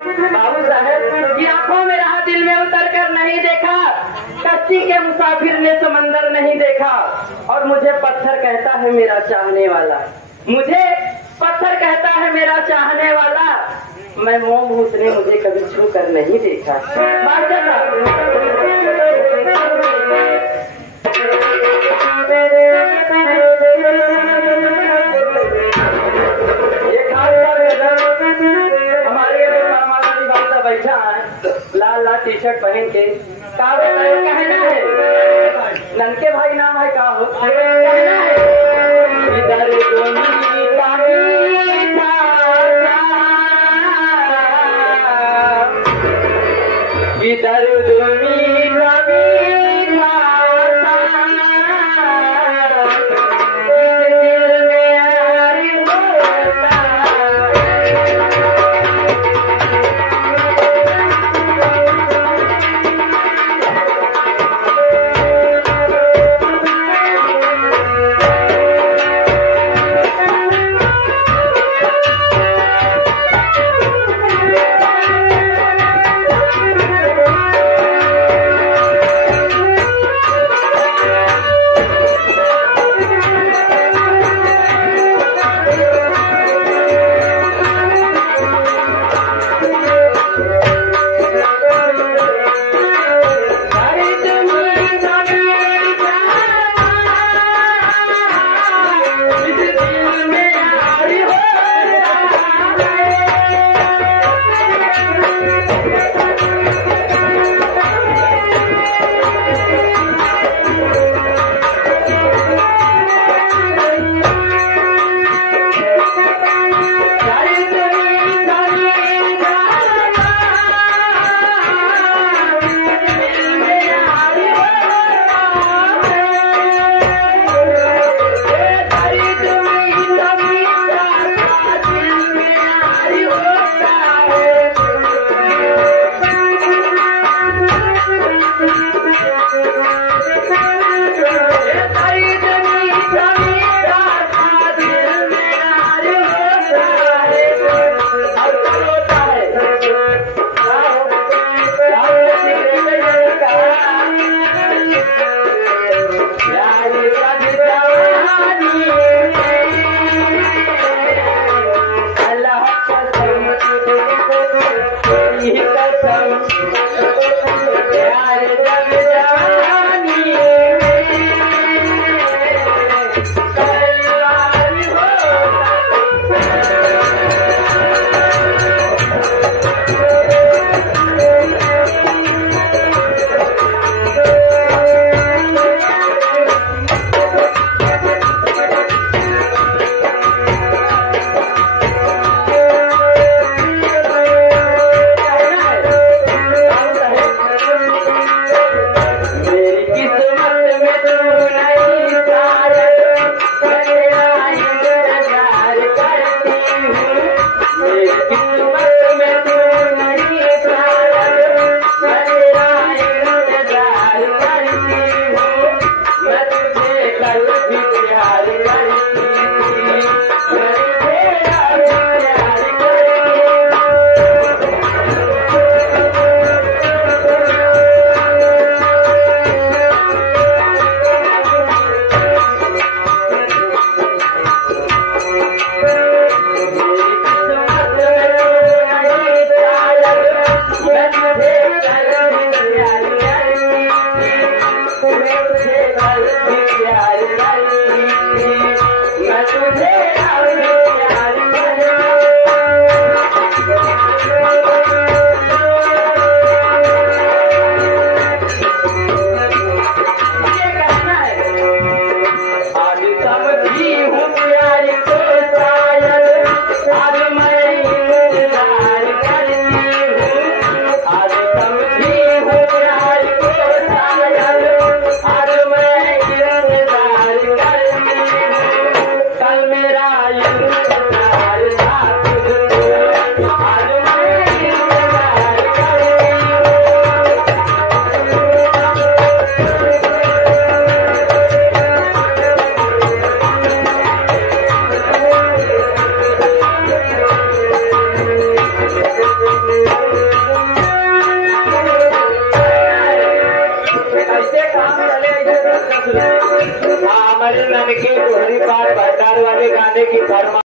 बाबू साहब की आंखों में रहा, दिल में उतर कर नहीं देखा, कश्ती के मुसाफिर ने समंदर नहीं देखा। और मुझे पत्थर कहता है मेरा चाहने वाला, मुझे पत्थर कहता है मेरा चाहने वाला। मैं मोम उसने मुझे कभी छू कर नहीं देखा। बैठा है लाल लाल टी शर्ट पहन के, का कहना है ननके भाई नाम है, का हो कहना है इधर हमारे मन के हरि पार भंडार वाले गाने की फरमा